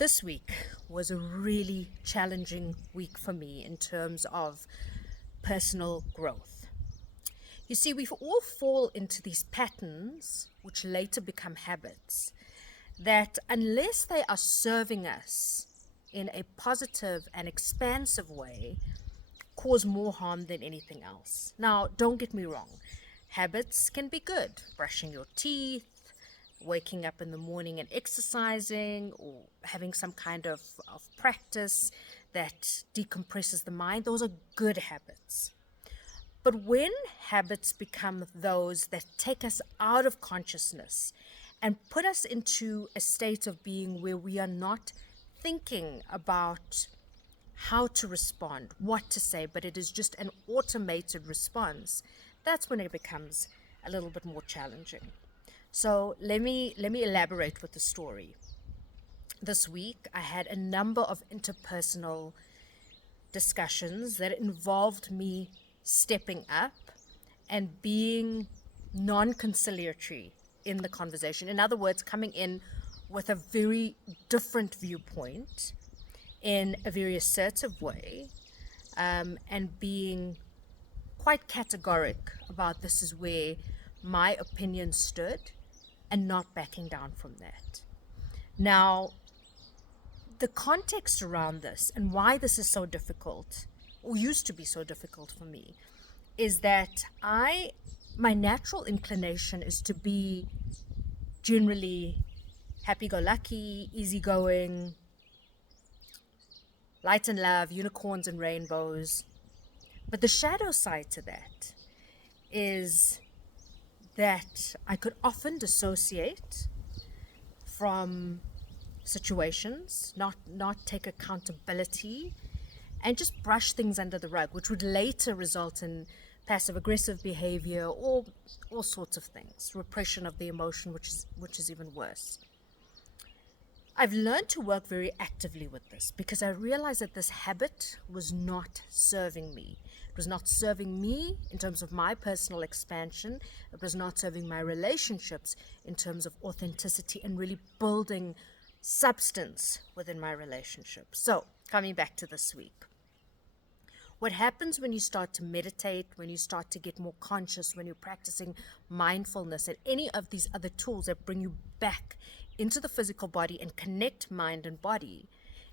This week was a really challenging week for me in terms of personal growth. You see, we all fall into these patterns, which later become habits, that unless they are serving us in a positive and expansive way, cause more harm than anything else. Now, don't get me wrong, habits can be good. Brushing your teeth, waking up in the morning and exercising, or having some kind of practice that decompresses the mind, those are good habits. But when habits become those that take us out of consciousness and put us into a state of being where we are not thinking about how to respond, what to say, but it is just an automated response, that's when it becomes a little bit more challenging. So let me elaborate with the story. This week, I had a number of interpersonal discussions that involved me stepping up and being non-conciliatory in the conversation. In other words, coming in with a very different viewpoint in a very assertive way, and being quite categoric about this is where my opinion stood, and not backing down from that. Now, the context around this and why this is so difficult, or used to be so difficult for me, is that my natural inclination is to be generally happy-go-lucky, easygoing, light and love, unicorns and rainbows. But the shadow side to that is that I could often dissociate from situations, not take accountability, and just brush things under the rug, which would later result in passive aggressive behavior or all sorts of things, repression of the emotion, which is even worse. I've learned to work very actively with this because I realized that this habit was not serving me. It was not serving me in terms of my personal expansion. It was not serving my relationships in terms of authenticity and really building substance within my relationship. So, coming back to this week. What happens when you start to meditate, when you start to get more conscious, when you're practicing mindfulness and any of these other tools that bring you back into the physical body and connect mind and body,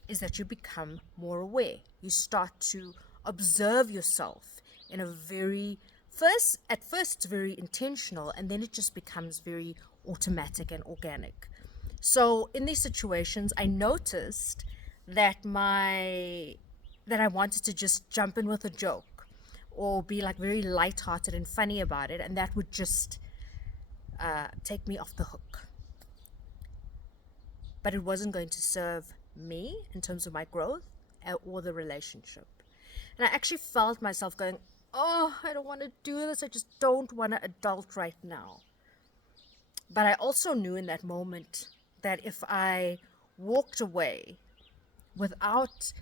is that you become more aware. You start to observe yourself in a at first it's very intentional, and then it just becomes very automatic and organic. So in these situations, I noticed that I wanted to just jump in with a joke or be like very lighthearted and funny about it, and that would just take me off the hook. But it wasn't going to serve me in terms of my growth or the relationship. And I actually felt myself going, oh, I don't want to do this. I just don't want to adult right now. But I also knew in that moment that if I walked away without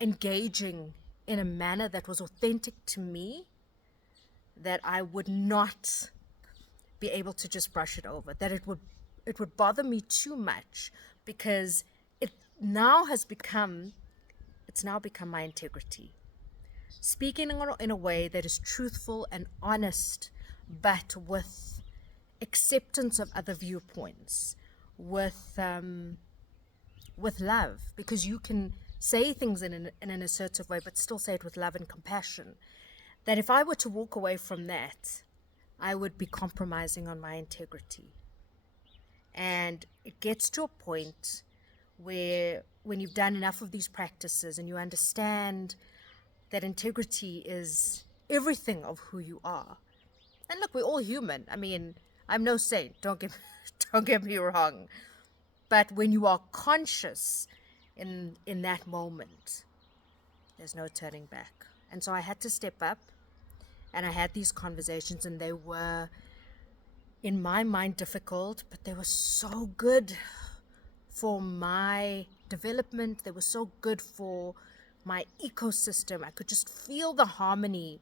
engaging in a manner that was authentic to me, that I would not be able to just brush it over, that it would bother me too much, because it's now become my integrity. Speaking in a way that is truthful and honest, but with acceptance of other viewpoints, with love, because you can say things in an assertive way, but still say it with love and compassion. That if I were to walk away from that, I would be compromising on my integrity. And it gets to a point where when you've done enough of these practices and you understand that integrity is everything of who you are. And look, we're all human. I mean, I'm no saint, don't get me wrong. But when you are conscious in that moment, there's no turning back. And so I had to step up, and I had these conversations, and they were, in my mind, difficult, but they were so good for my development. They were so good for my ecosystem. I could just feel the harmony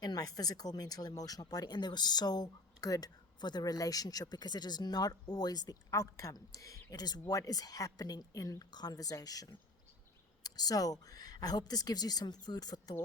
in my physical, mental, emotional body, and they were so good for the relationship, because it is not always the outcome, it is what is happening in conversation. So I hope this gives you some food for thought.